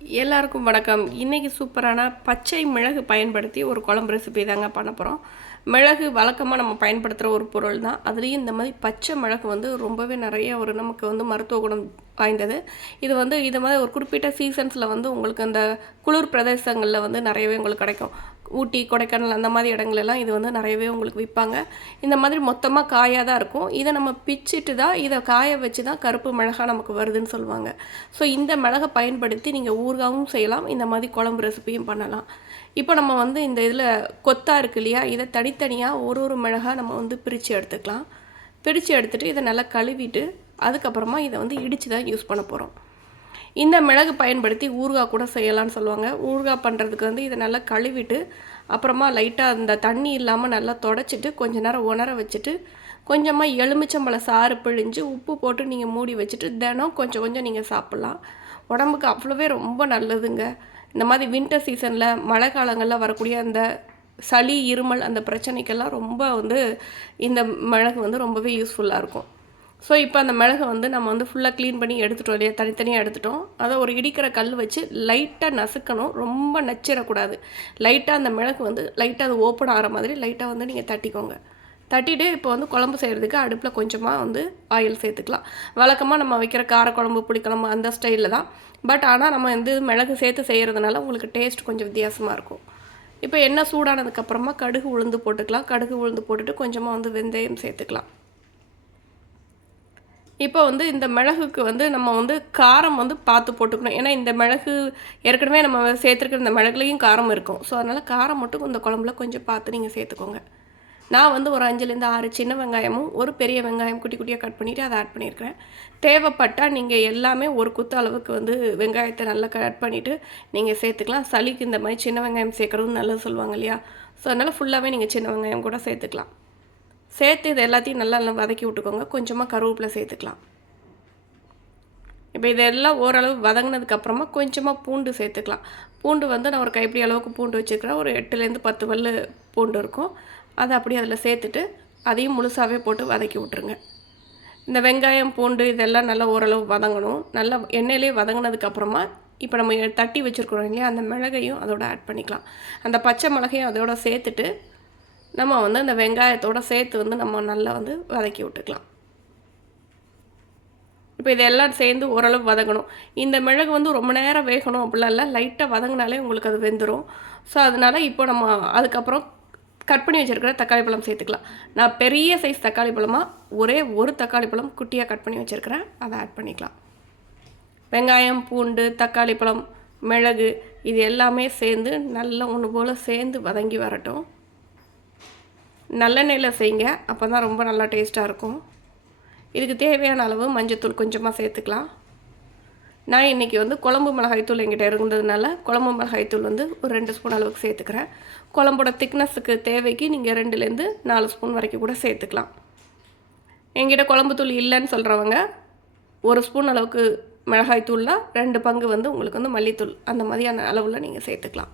எல்லாருக்கும் வணக்கம். இன்றைக்கி சூப்பரான பச்சை மிளகு பயன்படுத்தி ஒரு குழம்பு ரெசிபி தாங்க பண்ண போகிறோம் மிளகு வழக்கமாக நம்ம பயன்படுத்துகிற ஒரு பொருள் தான் அதுலேயும் இந்த மாதிரி பச்சை மிளகு வந்து ரொம்பவே நிறைய ஒரு நமக்கு வந்து மருத்துவ குணம் வாய்ந்தது. இது வந்து இது மாதிரி ஒரு குறிப்பிட்ட சீசன்ஸில் வந்து உங்களுக்கு அந்த குளிர் பிரதேசங்களில் வந்து நிறையவே உங்களுக்கு கிடைக்கும். ஊட்டி கொடைக்கானல் அந்த மாதிரி இடங்களெல்லாம் இது வந்து நிறையவே உங்களுக்கு விற்பாங்க. இந்த மாதிரி மொத்தமாக காயாக தான் இருக்கும். இதை நம்ம பிச்சுட்டு தான் இதை காய வச்சு தான் கருப்பு மிளகா நமக்கு வருதுன்னு சொல்லுவாங்க. ஸோ இந்த மிளகை பயன்படுத்தி நீங்கள் ஊறுகாவும் செய்யலாம். இந்த மாதிரி குழம்பு ரெசிபியும் பண்ணலாம். இப்போ நம்ம வந்து இந்த இதில் கொத்தா இருக்கு இல்லையா? இதை தனித்தனியாக ஒரு ஒரு மிளகா நம்ம வந்து பிரித்து எடுத்துக்கலாம். பிரித்து எடுத்துகிட்டு இதை நல்லா கழுவிட்டு அதுக்கப்புறமா இதை வந்து இடித்து தான் யூஸ் பண்ண போகிறோம் இந்த மிளகு பயன்படுத்தி ஊறுகாய் கூட செய்யலாம்னு சொல்லுவாங்க. ஊறுகாய் பண்ணுறதுக்கு வந்து இதை நல்லா கழுவிட்டு அப்புறமா லைட்டாக அந்த தண்ணி இல்லாமல் நல்லா தொடச்சிட்டு கொஞ்ச நேரம் உணர வச்சுட்டு கொஞ்சமாக எலுமிச்சம்பழ சாறு பிழிஞ்சு உப்பு போட்டு நீங்கள் மூடி வச்சுட்டு தினம் கொஞ்சம் கொஞ்சம் நீங்கள் சாப்பிட்லாம். உடம்புக்கு அவ்வளோவே ரொம்ப நல்லதுங்க. இந்த மாதிரி வின்டர் சீசனில் மழை காலங்களில் வரக்கூடிய அந்த சளி இருமல் அந்த பிரச்சனைக்கெல்லாம் ரொம்ப வந்து இந்த மிளகு வந்து ரொம்பவே யூஸ்ஃபுல்லாக இருக்கும். ஸோ இப்போ அந்த மிளகை வந்து நம்ம வந்து ஃபுல்லாக க்ளீன் பண்ணி எடுத்துட்டோம் இல்லையா? தனித்தனியாக எடுத்துட்டோம். அதை ஒரு இடிக்கிற கல் வச்சு லைட்டாக நசுக்கணும். ரொம்ப நச்சிடக்கூடாது லைட்டாக அந்த மிளகு வந்து லைட்டாக அது ஓப்பன் ஆகிற மாதிரி லைட்டாக வந்து நீங்கள் தட்டிக்கோங்க. தட்டிட்டு இப்போ வந்து குழம்பு செய்கிறதுக்கு அடுப்பில் கொஞ்சமாக வந்து ஆயில் சேர்த்துக்கலாம். வழக்கமாக நம்ம வைக்கிற காரக்குழம்பு புளிக்குழம்பு அந்த ஸ்டைலில் தான். பட் ஆனால் நம்ம வந்து மிளகு சேர்த்து செய்கிறதுனால உங்களுக்கு டேஸ்ட் கொஞ்சம் வித்தியாசமாக இருக்கும். இப்போ எண்ணெய் சூடானதுக்கப்புறமா கடுகு உளுந்து போட்டுக்கலாம். கடுகு உளுந்து போட்டுட்டு கொஞ்சமாக வந்து வெந்தயம் சேர்த்துக்கலாம். இப்போ வந்து இந்த மிளகுக்கு வந்து நம்ம வந்து காரம் வந்து பார்த்து போட்டுக்கணும். ஏன்னா இந்த மிளகு ஏற்கனவே நம்ம சேர்த்துருக்கிற இந்த மிளகுலையும் காரம் இருக்கும். ஸோ அதனால் காரம் மட்டும் இந்த குழம்புல கொஞ்சம் பார்த்து நீங்கள் சேர்த்துக்கோங்க. நான் வந்து ஒரு அஞ்சுலேருந்து ஆறு சின்ன வெங்காயமும் ஒரு பெரிய வெங்காயம் குட்டி குட்டியாக கட் பண்ணிவிட்டு அதை ஆட் பண்ணியிருக்கிறேன் தேவைப்பட்டால் நீங்கள் எல்லாமே ஒரு குத்து அளவுக்கு வந்து வெங்காயத்தை நல்லா கட் பண்ணிவிட்டு நீங்கள் சேர்த்துக்கலாம். சளிக்கு இந்த மாதிரி சின்ன வெங்காயம் சேர்க்குறதும் நல்லது சொல்லுவாங்க இல்லையா? ஸோ அதனால் ஃபுல்லாகவே நீங்கள் சின்ன வெங்காயம் கூட சேர்த்துக்கலாம். சேர்த்து இது எல்லாத்தையும் நல்லா நல்லா வதக்கி விட்டுக்கோங்க. கொஞ்சமாக கருவேப்பிலை சேர்த்துக்கலாம். இப்போ இதெல்லாம் ஓரளவு வதங்கினதுக்கப்புறமா கொஞ்சமாக பூண்டு சேர்த்துக்கலாம். பூண்டு வந்து நான் ஒரு கைப்பிடி அளவுக்கு பூண்டு வச்சுருக்கிறேன். ஒரு எட்டுலேருந்து பத்து பல் பூண்டு இருக்கும். அதை அப்படியே அதில் சேர்த்துட்டு அதையும் முழுசாகவே போட்டு வதக்கி விட்ருங்க இந்த வெங்காயம் பூண்டு இதெல்லாம் நல்லா ஓரளவு வதங்கணும். நல்லா எண்ணெயிலே வதங்கினதுக்கப்புறமா இப்போ நம்ம தட்டி வச்சுருக்குறோம் இல்லையா? அந்த மிளகையும் அதோட ஆட் பண்ணிக்கலாம். அந்த பச்சை மிளகையும் அதோட சேர்த்துட்டு நம்ம வந்து அந்த வெங்காயத்தோடு சேர்த்து வந்து நம்ம நல்லா வந்து வதக்கி விட்டுக்கலாம். இப்போ இதெல்லாம் சேர்ந்து ஓரளவு வதங்கணும். இந்த மிளகு வந்து ரொம்ப நேரம் வேகணும் அப்படிலாம் இல்லை. லைட்டாக வதங்கினாலே உங்களுக்கு அது வெந்துடும் ஸோ அதனால் இப்போ நம்ம அதுக்கப்புறம் கட் பண்ணி வச்சுருக்கிற தக்காளி பழம் சேர்த்துக்கலாம். நான் பெரிய சைஸ் தக்காளி பழமாக ஒரே ஒரு தக்காளி பழம் குட்டியாக கட் பண்ணி வச்சுருக்கிறேன். அதை ஆட் பண்ணிக்கலாம். வெங்காயம் பூண்டு தக்காளி பழம் மிளகு இது எல்லாமே சேர்ந்து நல்லா ஒன்று போல் சேர்ந்து வதங்கி வரட்டும். நல்லெண்ணெயில் செய்யுங்க. அப்போ தான் ரொம்ப நல்லா டேஸ்ட்டாக இருக்கும். இதுக்கு தேவையான அளவு மஞ்சத்தூள் கொஞ்சமாக சேர்த்துக்கலாம். நான் இன்றைக்கி வந்து குழம்பு மிளகாய்த்தூள் எங்கிட்ட இருந்ததுனால குழம்பு மிளகாய்த்தூள் வந்து ஒரு ரெண்டு ஸ்பூன் அளவுக்கு சேர்த்துக்கிறேன். குழம்போட திக்னஸுக்கு தேவைக்கு நீங்கள் ரெண்டுலேருந்து நாலு ஸ்பூன் வரைக்கும் கூட சேர்த்துக்கலாம். எங்கிட்ட குழம்பு தூள் இல்லைன்னு சொல்கிறவங்க ஒரு ஸ்பூன் அளவுக்கு மிளகாய்த்தூள்லாம் ரெண்டு பங்கு வந்து உங்களுக்கு வந்து மல்லித்தூள் அந்த மாதிரியான அளவில் நீங்கள் சேர்த்துக்கலாம்.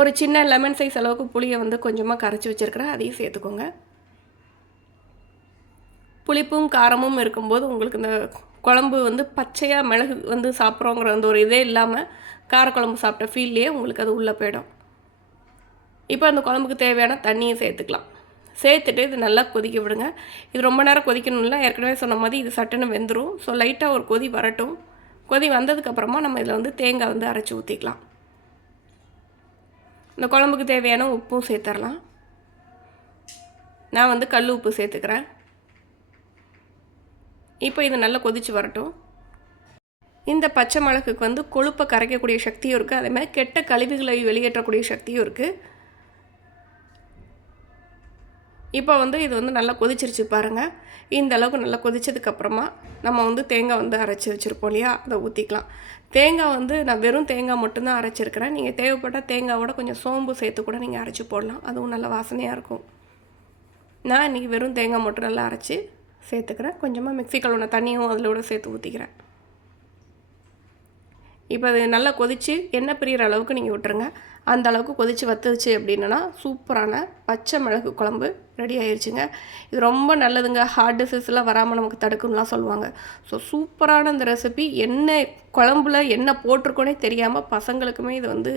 ஒரு சின்ன லெமன் சைஸ் அளவுக்கு புளியை வந்து கொஞ்சமாக கரைச்சி வச்சுருக்கிறேன் அதையும் சேர்த்துக்கோங்க. புளிப்பும் காரமும் இருக்கும்போது உங்களுக்கு இந்த குழம்பு வந்து பச்சையாக மிளகு வந்து சாப்பிட்றோங்கிற அந்த ஒரு இதே இல்லாமல் காரக்குழம்பு சாப்பிட்ட ஃபீல்லையே உங்களுக்கு அது உள்ளே போயிடும். இப்போ அந்த குழம்புக்கு தேவையான தண்ணியை சேர்த்துக்கலாம். சேர்த்துட்டு இது நல்லா கொதிக்க விடுங்க. இது ரொம்ப நேரம் கொதிக்கணும்ல ஏற்கனவே சொன்ன மாதிரி இது சட்டுன்னு வெந்துடும் ஸோ லைட்டாக ஒரு கொதி வரட்டும். கொதி வந்ததுக்கப்புறமா நம்ம இதில் வந்து தேங்காய் வந்து அரைச்சி ஊற்றிக்கலாம் இந்த குழம்புக்கு தேவையான உப்பும் சேர்த்துடலாம் நான் வந்து கல் உப்பு சேர்த்துக்கிறேன். இப்போ இது நல்லா கொதித்து வரட்டும். இந்த பச்சை மிளகுக்கு வந்து கொழுப்பை கரைக்கக்கூடிய சக்தியும் இருக்குது அதே மாதிரி கெட்ட கழிவுகளை வெளியேற்றக்கூடிய சக்தியும் இருக்குது இப்போ வந்து இது வந்து நல்லா கொதிச்சிருச்சு பாருங்கள் இந்த அளவுக்கு நல்லா கொதிச்சதுக்கப்புறமா நம்ம வந்து தேங்காய் வந்து அரைச்சி வச்சுருப்போம் இல்லையா? அதை ஊற்றிக்கலாம் தேங்காய் வந்து நான் வெறும் தேங்காய் மட்டும்தான் அரைச்சிருக்கிறேன். நீங்கள் தேவைப்பட்டால் தேங்காவோட கொஞ்சம் சோம்பு சேர்த்து கூட நீங்கள் அரைச்சி போடலாம். அதுவும் நல்ல வாசனையாக இருக்கும். நான் இன்றைக்கி வெறும் தேங்காய் மட்டும் நல்லா அரைச்சி சேர்த்துக்கிறேன். கொஞ்சமாக மிக்சி கழுவுன தண்ணியும் அதில் கூட சேர்த்து ஊற்றிக்கிறேன் இப்போ அது நல்லா கொதித்து எண்ணெய் பிரியிற அளவுக்கு நீங்கள் விட்டுருங்க. அந்த அளவுக்கு கொதித்து வத்துருச்சு அப்படின்னா சூப்பரான பச்சை மிளகு குழம்பு ரெடி ஆயிடுச்சுங்க இது ரொம்ப நல்லதுங்க. ஹார்ட் டிசீஸ்லாம் வராமல் நமக்கு தடுக்கும்லாம் சொல்லுவாங்க. ஸோ சூப்பரான இந்த ரெசிபி என்ன குழம்புல என்ன போட்டிருக்கோனே தெரியாமல் பசங்களுக்குமே இது வந்து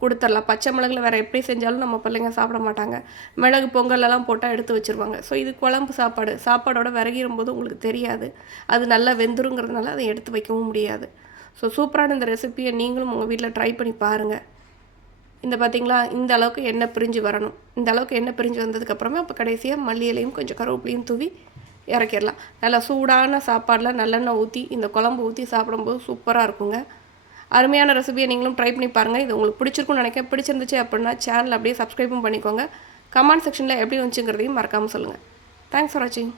கொடுத்துடலாம் பச்சை மிளகுல வேறு எப்படி செஞ்சாலும் நம்ம பிள்ளைங்க சாப்பிட மாட்டாங்க. மிளகு பொங்கலெல்லாம் போட்டால் எடுத்து வச்சுருவாங்க. ஸோ இது குழம்பு சாப்பாடு. சாப்பாடோட விறகிடும்போது உங்களுக்கு தெரியாது. அது நல்லா வெந்துருங்கிறதுனால அதை எடுத்து வைக்கவும் முடியாது. ஸோ சூப்பரான இந்த ரெசிபியை நீங்களும் உங்கள் வீட்டில் ட்ரை பண்ணி பாருங்கள் இந்த பார்த்தீங்களா இந்த அளவுக்கு எண்ணெய் பிரிஞ்சு வரணும். இந்த அளவுக்கு எண்ணெய் பிரிஞ்சு வந்ததுக்கப்புறமா இப்போ கடைசியாக மல்லியிலையும் கொஞ்சம் கருவேப்பிலையும் தூவி இறக்கிடலாம். நல்லா சூடான சாப்பாடில் நல்லெண்ணெய் ஊற்றி இந்த குழம்பு ஊற்றி சாப்பிடும்போது சூப்பராக இருக்குங்க. அருமையான ரெசிபியை நீங்களும் ட்ரை பண்ணி பாருங்கள் இது உங்களுக்கு பிடிச்சிருக்கும்னு நினைக்கிறேன். பிடிச்சிருந்துச்சு அப்படின்னா சேனல் அப்படியே சப்ஸ்கிரைபும் பண்ணிக்கோங்க. கமெண்ட் செக்ஷனில் எப்படி வந்துச்சுங்கிறதையும் மறக்காமல் சொல்லுங்கள் தேங்க்ஸ் ஃபார் வாட்சிங்